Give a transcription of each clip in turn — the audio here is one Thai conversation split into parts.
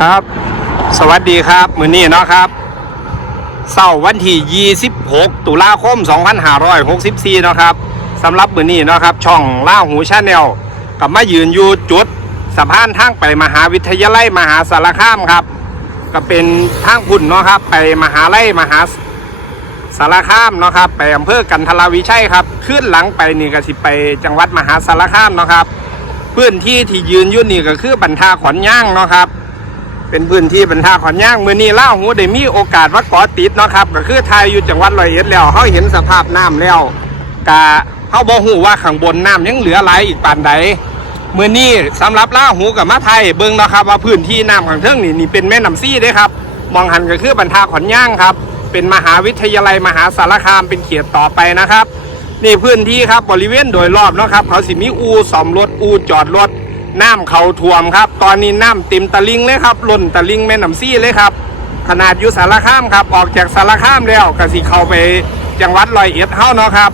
ครับ สวัสดีครับ มือนี้เนาะครับเสาร์วันที่ 26 ตุลาคม 2564 เนาะครับสำหรับมือนี้เนาะครับ ช่องล่าหูชาแนลกับมายืนอยู่จุดสะพานทางไปมหาวิทยาลัยมหาสารคามครับ ก็เป็นทางพุ่นเนาะครับ ไปมหาลัยมหาสารคามเนาะครับไปอำเภอกันทราวิชัยครับขึ้นหลังไปนี่ก็สิไปจังหวัดมหาสารคามเนาะครับพื้นที่ที่ยืนอยู่นี่ก็คือบันทาขอนย่างเนาะครับ เป็นพื้นที่บรรทาขอนย่างมือนี้เล่าหูได้มีโอกาสว่าเกาะติดเนาะครับ ก็คือไทยอยู่จังหวัดร้อยเอ็ดแล้วเขาเห็นสภาพน้ำแล้วกะเขาบอกหูว่าข้างบนน้ำยังเหลือไหลอีกปานใดมือนี้สำหรับล่าหูกับมาไทยเบิ่งเนาะครับว่าพื้นที่น้ำข้างเทิงนี่นี่เป็นแม่น้ำซี่เด้ครับ มองหันก็คือบรรทาขอนย่างครับ เป็นมหาวิทยาลัยมหาสารคามเป็นเขตต่อไปนะครับนี่พื้นที่ครับบริเวณโดยรอบเนาะครับเขาสิมีอูสอมรถอูจอดรถ น้ำเขาท่วมครับ ตอนนี้น้ำเต็มตะลิงเลยครับล้นตะลิงแม่น้ำซี่เลยครับ ขนาดอยู่สารคามครับ ออกจากสารคามแล้วกสิเข้าไปจังหวัดร้อยเอ็ดเฮาเนาะครับ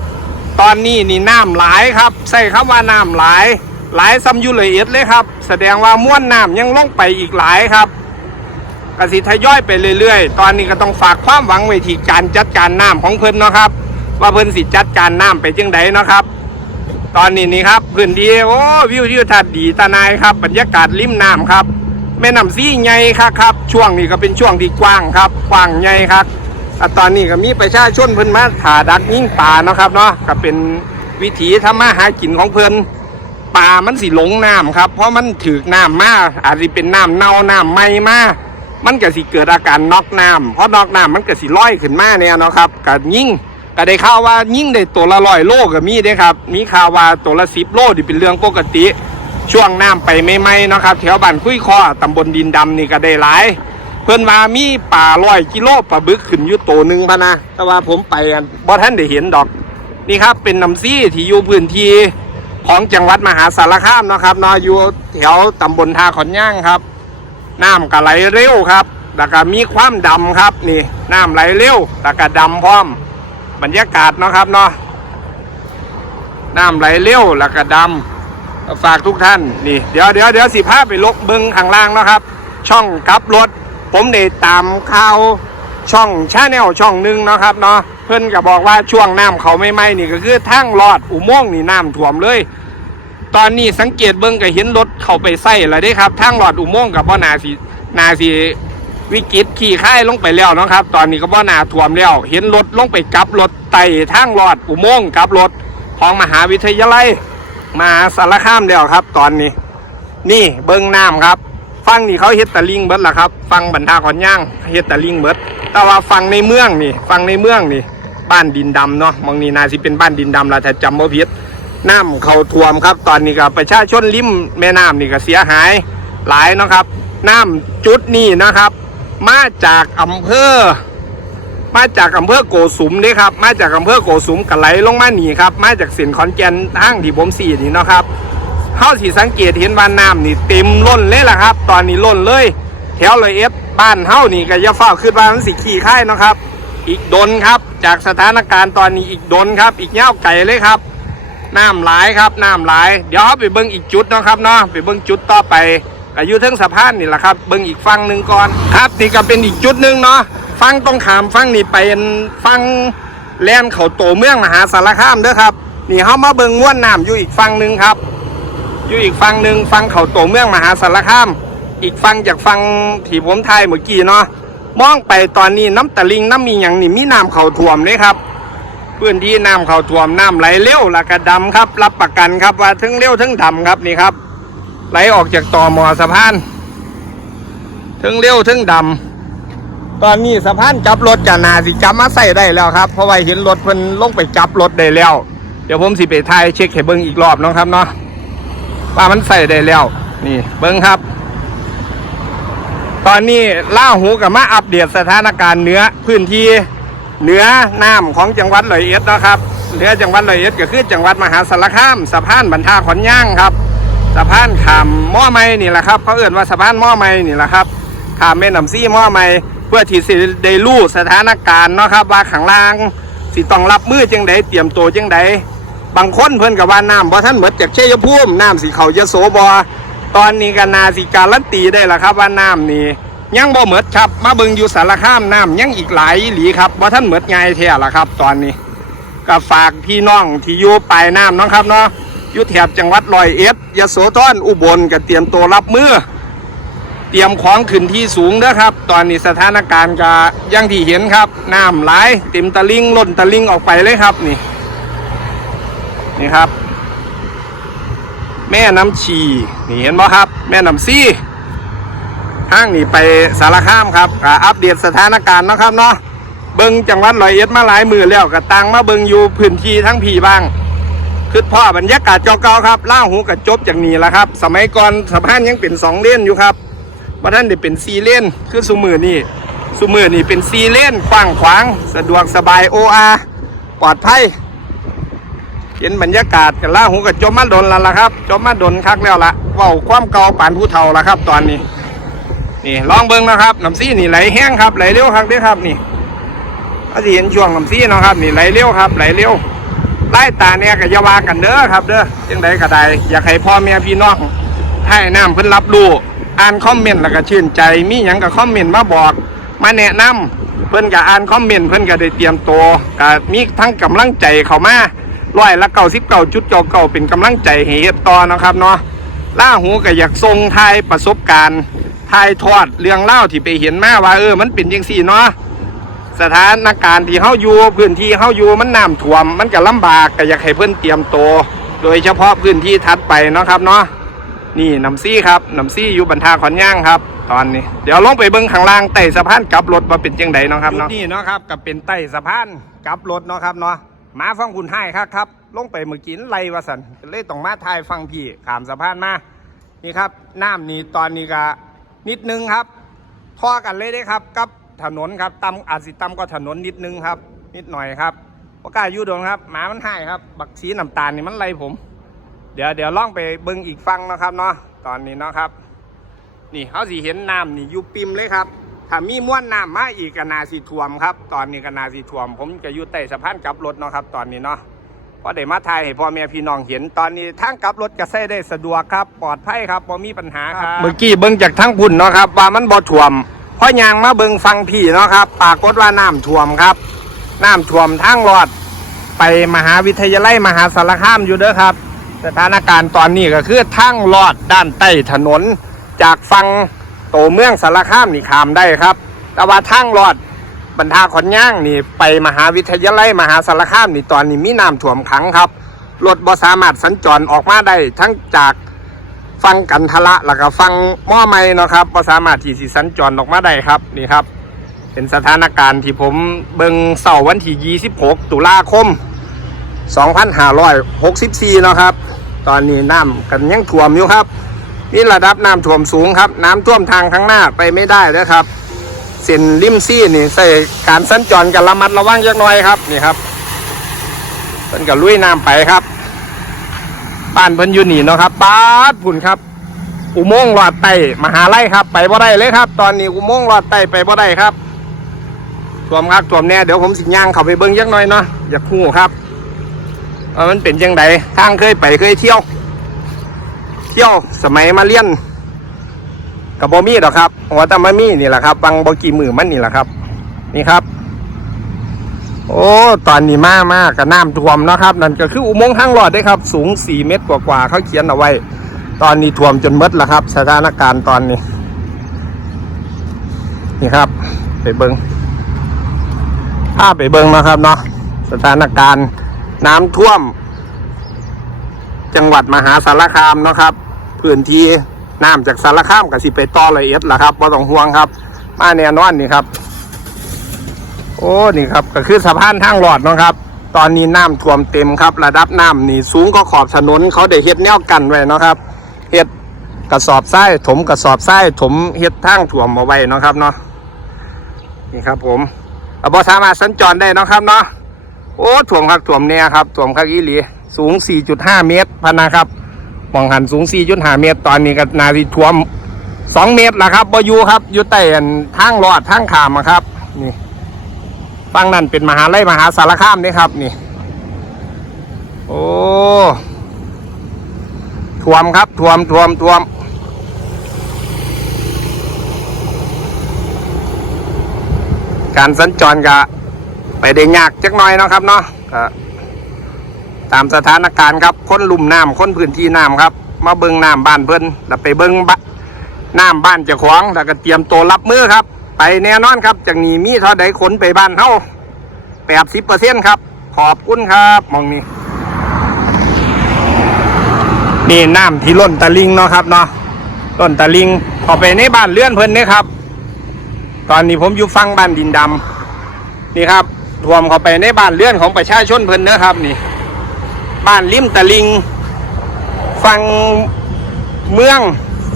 ตอนนี้นี่น้ำหลายครับ ใส่คำว่าน้ำหลาย หลายซ้ำอยู่ร้อยเอ็ดเลยครับ แสดงว่าม้วนน้ำยังลงไปอีกหลายครับกสิทยอยไปเรื่อยๆ ตอนนี้ก็ต้องฝากความหวังไว้ที่การจัดการน้ำของเพิ่นเนาะครับ ว่าเพิ่นสิจัดการน้ำไปจังใดเนาะครับ ตอนนี้นี่ครับพื้นที่โอ้วิวทิวทัศน์ดีตานายครับ บรรยากาศริมน้ำครับ แม่น้ำซี่ใหญ่ครับครับช่วงนี้ก็เป็นช่วงที่กว้างครับกว้างใหญ่ครับตอนนี้ก็มีประชาชนเพิ่นมาถาดักยิ่งป่าเนาะครับเนาะก็เป็นวิถีทำมาหากินของเพิ่นป่ามันสิหลงน้ำครับ เพราะมันถือน้ำมาอาจจะเป็นน้ำเน่าน้ำไหม่มามันก็สิเกิดอาการน็อกน้ำเพราะน็อกน้ำมันก็สิลอยขึ้นมาเนี่ยเนาะครับก็ยิ่ง ก็ได้ข่าวว่ายิ่งได้ตัวละร้อยโลก็มีเด้ครับ มีข่าวว่าตัวละสิบโลนี่เป็นเรื่องปกติ ช่วงน้ำไปไม่ไมๆเนะครับแถวบ้านคุยคอตำบลดินดำนี่ก็ได้หลาย เพื่อนว่ามีป่าร้อยกิโลปลาบึกขึ้นอยู่ตัวหนึ่งพะนะแต่ว่าผมไปอันบ่ท่านได้เห็นดอกนี่ครับเป็นน้ำซี่ที่อยู่พื้นที่ของจังหวัดมหาสารคามนะครับเนาะอยู่แถวตำบลท่าขอนย่างครับน้ำก็ไหลเร็วครับแล้วก็มีความดำครับนี่น้ำไหลเร็วแล้วก็ดำพร้อม บรรยากาศเนาะครับเนาะน้ำไหลเร็วแล้วก็ดำฝากทุกท่านนี่เดี๋ยวเดี๋ยวเดี๋ยวสิพาไปลกเบิงข้างล่างเนาะครับ ช่องกลับรถ ผมได้ตามข่าวช่องชาแนลช่องหนึ่งเนาะครับเนาะเพื่อนก็บอกว่าช่วงน้ำเขาไม่ไหมนี่ก็คือทางลอดอุโมงค์นี่น้ำท่วมเลย ตอนนี้สังเกตเบิ่งก็เห็นรถเข้าไปใส่แล้วเด้ครับทางหลอดอุโมงค์กับบ่นาสินาสิ วิกฤตขี่ค่ายลงไปแล้วนะครับ ตอนนี้ก็บ่นาท่วมแล้ว เห็นรถลงไปกลับรถไต่ทางหลอดอุโมงค์กลับรถของมหาวิทยาลัยมาสารคามแล้วครับ ตอนนี้ นี่เบิ่งน้ำครับ ฟังนี่เขาเฮ็ดตะลิงเบิดล่ะครับ ฟังบรรทาขอนย่างเฮ็ดตะลิงเบิด แต่ว่าฟังในเมืองนี่ ฟังในเมืองนี่ บ้านดินดำเนาะมองนี่นาสิเป็นบ้านดินดำละถ้าจำบ่ผิดน้ำเขาท่วมครับ ตอนนี้ก็ประชาชนริมแม่น้ำนี่ก็เสียหายหลายเนาะครับ น้ำจุดนี้นะครับ มาจากอำเภอ มาจากอำเภอโกสุมนี่ครับ มาจากอำเภอโกสุมกะไหลลงมาหนีครับ มาจากเส้นขอนแก่นทางที่ผมสี่นี่เนาะครับเข้าสีสังเกตเห็นว่าน้ำนี่เต็มล้นเลยล่ะครับ ตอนนี้ล้นเลย แถวเลยเอฟบ้านเฮ้านี่ก็จะเฝ้าขึ้นบ้านสิขี่ค่ายเนาะครับ อีกดนครับ จากสถานการณ์ตอนนี้อีกดนครับ อีกเงาไก่เลยครับน้ำหลายครับน้ำหลาย เดี๋ยวเราไปเบิ้งอีกจุดนะครับเนาะไปเบิ้งจุดต่อไป อายุเทิงสะพานนี่แหละครับเบิ้งอีกฟังหนึ่งก่อนครับนี่ก็เป็นอีกจุดหนึ่งเนาะฟังตรงขามฟังนี่เป็นฟังแลนเขาโตเมืองมหาสารคามเด้อครับ นี่เขามาเบิ้งม้วนน้ำอยู่อีกฟังหนึ่งครับ อยู่อีกฟังหนึ่งฟังเขาโตเมืองมหาสารคาม อีกฟังจากฟังที่ผมไทยเมื่อกี้เนาะมองไปตอนนี้น้ำตะลิงน้ำมีอย่างนี่มีน้ำเขาท่วมเลยครับพื้นที่น้ำเขาท่วมน้ำไหลเร็วล้วก็ดำครับ รับประกันครับว่าทั้งเร็วทั้งดำครับนี่ครับ ไหลออกจากต่อหมอสะพานทั้งเร็วทั้งดำตอนนี้สะพานจับรถจะนาสิจับมาใส่ได้แล้วครับ เพราะว่าเห็นรถเพิ่นลงไปจับรถได้แล้ว เดี๋ยวผมสิไปถ่ายเช็คให้เบิ้งอีกรอบเนาะครับเนาะว่ามันใส่ได้แล้ว นี่เบิ้งครับ ตอนนี้ล่าหูกับมาอัปเดตสถานการณ์เนื้อพื้นที่เหนือน้ำของจังหวัดร้อยเอ็ดนะครับเหนือจังหวัดร้อยเอ็ดก็คือจังหวัดมหาสารคามสะพานบรรทาขอนย่างครับ สะพานขามหม้อไม้นี่แหละครับ เขาเอื่นว่าสะพานหม้อไม้นี่แหละครับขามแม่น้ำซี่หม้อไม้เพื่อที่สิได้รู้สถานการณ์เนาะครับ ว่าข้างล่างสิต้องรับมือจังใดเตรียมตัวจังใดบางคนเพิ่นกับว่าน้ำบ่ท่านเหมือนจากเชยภูมิน้ำสีเขายโสบอตอนนี้ก็นนาสิการันตีได้ละครับว่าน้ำนี่ยังบ่เหมือดครับมาเบิงอยู่สารคามน้ำยังอีกหลายหลีครับว่าท่านเหมือดไงแท้ละครับ ตอนนี้ก็ฝากพี่น้องที่อยู่ปลายน้ำเนาะครับเนาะ อยู่แถบจังหวัดร้อยเอ็ดยโสธรอุบลก็เตรียมตัวรับมือ เตรียมของขึ้นที่สูงเด้อครับ ตอนนี้สถานการณ์ก็อยังที่เห็นครับน้ำไหลเต็มตะลิงล้นตะลิงออกไปเลยครับนี่ นี่ครับ แม่น้ำชีนี่เห็นไหมครับ แม่น้ำซีห้างนี่ไปสารคามครับอัปเดตสถานการณ์นะครับเนาะเบิงจังหวัดร้อยเอ็ดมาหลายมือแล้วก็ตังมาเบิงอยู่พื้นที่ทั้งผีบ้าง คือพ่อบรรยากาศจอเก่าครับล่าหูกับจบจากนี้แหละครับ สมัยก่อนสะพานยังเป็นสองเลนอยู่ครับว่าท่านได้เป็นสี่เลนคือสุมือนี่สุมือนี่เป็นสี่เลนกว้างขวาง สะดวกสบายโออาปลอดภัยเห็นบรรยากาศกันล่าหูกับจมมาดนแล้วล่ะครับ จมมาดนคักแล้วละว้าความเก่าปานผู้เฒ่าละครับ ตอนนี้ นี่ลองเบิ่งนะครับน้ำซีนี่ไหลแห้งครับไหลเร็วครับเด้อครับนี่ถ้าสิเห็นช่วงน้ำซีเนาะครับ นี่ไหลเร็วครับไหลเร็ว ไล่ตาเนี่ยก็อย่าวากันเด้อครับเด้อจังใดก็ได้อยากให้พ่อแม่พี่น้องให้น้ำเพิ่นรับรู้อ่านคอมเมนต์แล้วก็ชื่นใจ มีหยังก็คอมเมนต์มาบอก มาแนะนำเพิ่นก็อ่านคอมเมนต์เพิ่นก็ได้เตรียมตัวก็มีทั้งกำลังใจเข้ามาร้อยละเก้าสิบเก้าจุดเก้าเก้าเป็นกำลังใจให้เฮ็ดต่อนะครับเนาะล่าหูก็อยากทรงทายประสบการณ์ทายทอดเรื่องเล่าที่ไปเห็นมาว่าเออมันเป็นยังสี่เนาะ สถานการณ์ที่เฮาอยู่พื้นที่เฮาอยู่มันน้ำท่วม มันก็ลำบากก็อยากให้เพิ่อนเตรียมตัวโดยเฉพาะพื้นที่ทัดไปเนาะครับเนาะนี่น้ำซี่ครับน้ำซี่อยู่บรรทาขอนย่างครับ ตอนนี้ เดี๋ยวลงไปเบิ่งข้างล่างใต้สะพานกลับรถว่าเป็นจังไดเนาะครับเนาะนี่เนาะครับก็เป็นใต้สะพานกลับรถเนาะครับเนาะมาฟังคุณให้ครับครับลงไปเมื่อกี้ไล่วาสันเลยต้องมาทายฟังพี่ขามสะพานมานี่ครับน้ำนี่ตอนนี้ก็นิดนึงครับพอกันเลยได้ครับกับ ถนนครับตำอาจสิตำก็ถนนนิดนึงครับ นิดหน่อยครับปกล้าอยู่โดนครับหมามันให้ครับ บักสีน้ำตาลนี่มันไล่ผม เดี๋ยวเดี๋ยวล่องไปเบิ่งอีกฟังนะครับเนาะตอนนี้เนาะครับ นี่เขาสิเห็นน้ำนี่อยู่ปิมเลยครับถ้ามีม้วนน้ำมาอีกก็นาสีท่วมครับ ตอนนี้ก็นาสีท่วม ผมจะอยู่ใต้สะพานกลับรถเนาะครับ ตอนนี้เนาะเพราะได้มาถ่ายให้พ่อแม่พี่น้องเห็นตอนนี้ทางกลับรถก็ใช้ได้สะดวกครับ ปลอดภัยครับบ่มีปัญหาครับเมื่อกี้เบิ่งจากทั้งพุ่นเนาะครับ ว่ามันบ่ท่วม พราะยางมาเบิงฟังพี่เนาะครับปรากฏว่าน้ำท่วมครับน้ำท่วมทางรอด ไปมหาวิทยาลัยมหาสารคามอยู่เด้อครับ สถานการณ์ตอนนี้ก็คือทางลอดด้านใต้ถนน จากฟังโตเมืองสารคามนี่ขามได้ครับ แต่ว่าทางลอดบรรทาขอนย่างนี่ไปมหาวิทยาลัยมหาสารคามนี่ตอนนี้มีน้ำท่วมขังครับรถบ่สามารถสัญจรออกมาได้ทั้งจาก ฟังกันทละแล้วก็ฟังหม้อไม้เนาะครับบ่สามารถที่สิสัญจรออกมาได้ครับนี่ครับ เป็นสถานการณ์ที่ผมเบิ่งเสาร์วันที่ 26 ตุลาคม 2564เนาะครับ ตอนนี้น้ำกันยังท่วมอยู่ครับนี่ระดับน้ำท่วมสูงครับ น้ำท่วมทางข้างหน้าไปไม่ได้แล้วครับ เส้นริมซี่นี่ใส่การสัญจรกันระมัดระวังจักหน่อยครับนี่ครับเพิ่นก็ลุยน้ำไปครับ บ้านเพิ่นอยู่นี่เนาะครับปาดพุ่นครับ อุโมงค์หลอดไตมหาลัยครับ ไปบ่ได้เลยครับ ตอนนี้อุโมงค์หลอดไตไปบ่ได้ครับท่วมครับท่วมแน่เดี๋ยวผมสิย่างเข้าไปเบิ่งจักหน่อยเนาะอยากคู่ครับว่ามันเป็นจังไดทางเคยไปเคยเที่ยว เที่ยวสมัยมาเรียนกับบอมี่หรอครับหัวตามามี่นี่แหละครับวังบกี่มือมันนี่แหละครับ นี่ครับ โอ้ ตอนนี้มากมากกับน้ำท่วมนะครับ นั่นก็คืออุโมงค์ทางหลอดได้ครับ สูงสี่เมตรกว่าๆเขาเขียนเอาไว้ ตอนนี้ท่วมจนมดแล้วครับ สถานการณ์ตอนนี้ นี่ครับ ไปเบิงภาพไปเบิงนะครับเนาะ สถานการณ์น้ำท่วม จังหวัดมหาสารคามนะครับ พื้นที่น้ำจากสารคามกับสิไปต่อละเอียดล่ะครับบ่ต้องห่วงครับ มาแน่นอนนี่ครับ โอ้นี่ครับก็คือสะพานทางหลอดเนาะครับ ตอนนี้น้ำท่วมเต็มครับ ระดับน้ำนี่สูงก็ขอบถนนเขาได้เฮ็ดแนวกันไว้เนาะครับเฮ็ดกระสอบทรายถมกระสอบทรายถมเฮ็ดทางท่วมเอาไว้เนาะครับเนาะนี่ครับผมอบ่สามารถสัญจรได้เนาะครับเนาะโอ้ท่วมครับท่วมเนี่ยครับท่วมครับอีหลีสูง 4.5 เมตรพะนะครับมองหันสูง 4.5 เมตร ตอนนี้ก็นาทีท่วม 2 เมตรละครับบอยู่ครับอยู่ใต้อันทางลอดทางขามครับนี่ ฟังนั่นเป็นมหาไร่มหาสารคามนี่ครับนี่ โอ้ท่วมครับท่วมท่วมท่วมการสัญจรก็ไปได้ยากจักหน่อยนะครับเนาะตามสถานการณ์ครับค้นลุ่มน้ำค้นพื้นที่น้ำครับ มาเบิ้งน้ำบ้านเพื่นแล้วไปเบิ้งน้ำบ้านเจ้าของแล้วก็เตรียมตัวรับมือครับ ไปแน่นอนครับจากนี้มีเท่าใดขนไปบ้านเฮาแปดสิบเปอร์เซ็นครับ ขอบคุณครับมองนี้นี่น้ำที่ล้นตะลิงเนาะครับเนาะล้นตะลิงเข้าไปในบ้านเลื่อนเพิ่นเนี่ยครับ ตอนนี้ผมอยู่ฟังบ้านดินดำนี่ครับท่วมเข้าไปในบ้านเลื่อนของประชาชนเพิ่นเนื้อะครับ นี่ บ้านริมตะลิงฟังเมือง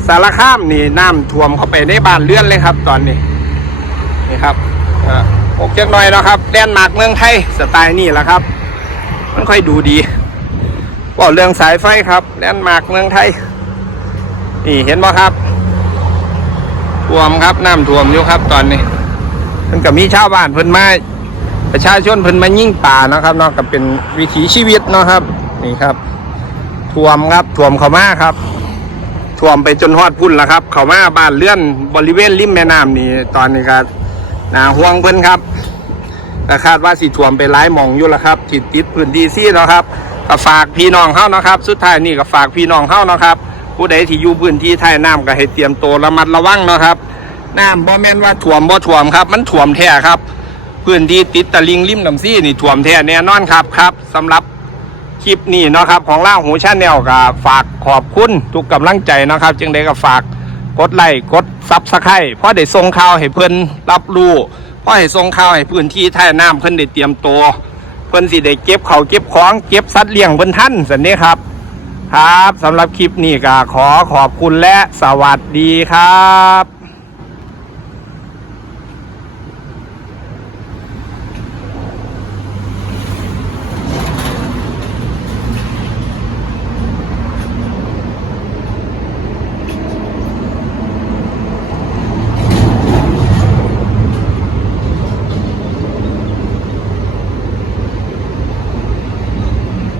สารคามนี่น้ำท่วมเข้าไปในบ้านเลื่อนเลยครับ ตอนนี้ นี่ครับเอ่อโอเคหน่อยแล้วครับแดนมาร์กเมืองไทยสไตล์นี่แหละครับ มันค่อยดูดีว่าเรื่องสายไฟครับแดนมาร์กเมืองไทย นี่เห็นบ่ครับท่วมครับน้ำท่วมอยู่ครับตอนนี้มันก็มีชาวบ้านเพิ่นมาประชาชนเพิ่นมายิ่งป่านะครับเนาะก็เป็นวิถีชีวิตเนาะครับ นี่ครับท่วมครับท่วมเขามาครับท่วมไปจนฮอดพุ่นแล้วครับ เขามาบ้านเลื่อนบริเวณริมแม่น้ำนี่ตอนนี้ก็ นาห่วงเพิ่นครับแต่คาดว่าสิท่วมไปหลายหมองอยู่แล้วครับติดติดพื้นที่ซี่เนาะครับก็ฝากพี่น้องเฮานะครับ สุดท้ายนี่ก็ฝากพี่น้องเฮานะครับ ผู้ใดที่อยู่พื้นที่ท้ายน้ำก็ให้เตรียมตัวระมัดระวังเนาะครับน้ำบ่แม่นว่าท่วมบ่ท่วมครับ มันท่วมแท้ครับพื้นที่ติดตะลิงริมลำซี่นี่ท่วมแท้แน่นอนครับครับสำหรับคลิปนี้เนาะครับของล่าหูชาแนลก็ฝากขอบคุณทุกกำลังใจนะครับ จึงได้ก็ฝากกดไลค์กด ซับสไครต์เพราะได้ส่งข่าวให้เพื่อนรับรู้เพราะให้ส่งข่าวให้พื้นที่ท่ายน้ำเพื่อนได้เตรียมตัว เพื่อนสิได้เก็บเขาเก็บของเก็บสัตว์เลี้ยงเพิ่นท่านสันนี้ครับ ครับสำหรับคลิปนี้ก็ขอขอบคุณและสวัสดีครับ